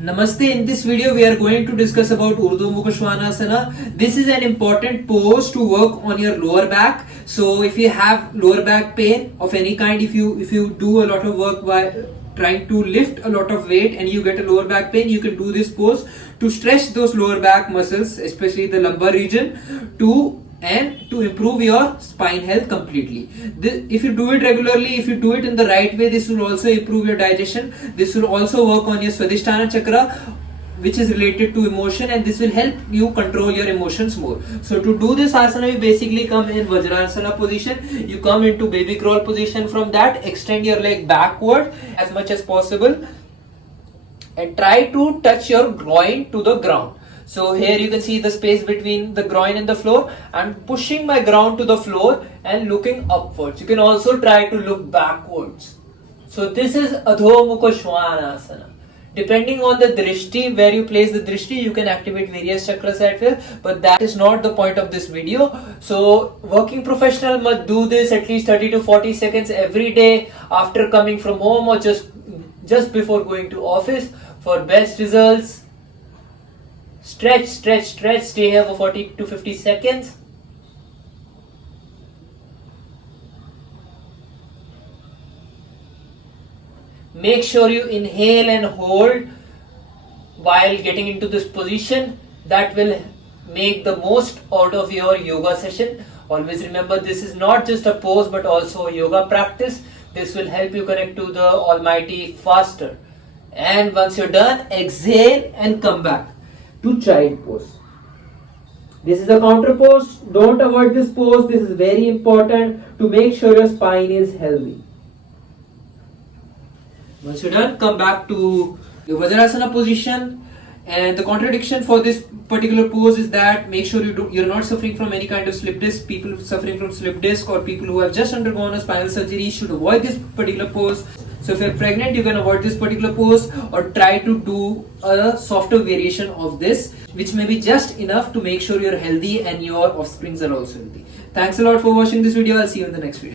Namaste. In this video we are going to discuss about Urdhvamukha. This is an important pose to work on your lower back. So if you have lower back pain of any kind, if you do a lot of work by trying to lift a lot of weight and you get a lower back pain, you can do this pose to stretch those lower back muscles, especially the lumbar region, to improve your spine health completely. If you do it regularly, if you do it in the right way, this will also improve your digestion. This will also work on your Swadhisthana chakra, which is related to emotion, and this will help you control your emotions more. So to do this asana, you basically come in Vajrasana position. You come into baby crawl position. From that, extend your leg backward as much as possible and try to touch your groin to the ground. So here you can see the space between the groin and the floor. I'm pushing my ground to the floor and looking upwards. You can also try to look backwards. So this is Urdhvamukha. Depending on the drishti, where you place the drishti, you can activate various chakras at will, but that is not the point of this video. So working professional must do this at least 30 to 40 seconds every day after coming from home or just before going to office for best results. Stretch, stretch, stretch. Stay here for 40 to 50 seconds. Make sure you inhale and hold while getting into this position. That will make the most out of your yoga session. Always remember, this is not just a pose but also a yoga practice. This will help you connect to the Almighty faster. And once you're done, exhale and come back to child pose. This is a counter pose. Don't avoid this pose. This is very important to make sure your spine is healthy. Once you're done, come back to your Vajrasana position. And the contradiction for this particular pose is that make sure you're not suffering from any kind of slip disc. People suffering from slip disc or people who have just undergone a spinal surgery should avoid this particular pose. So if you're pregnant, you can avoid this particular pose or try to do a softer variation of this, which may be just enough to make sure you're healthy and your offsprings are also healthy. Thanks a lot for watching this video. I'll see you in the next video.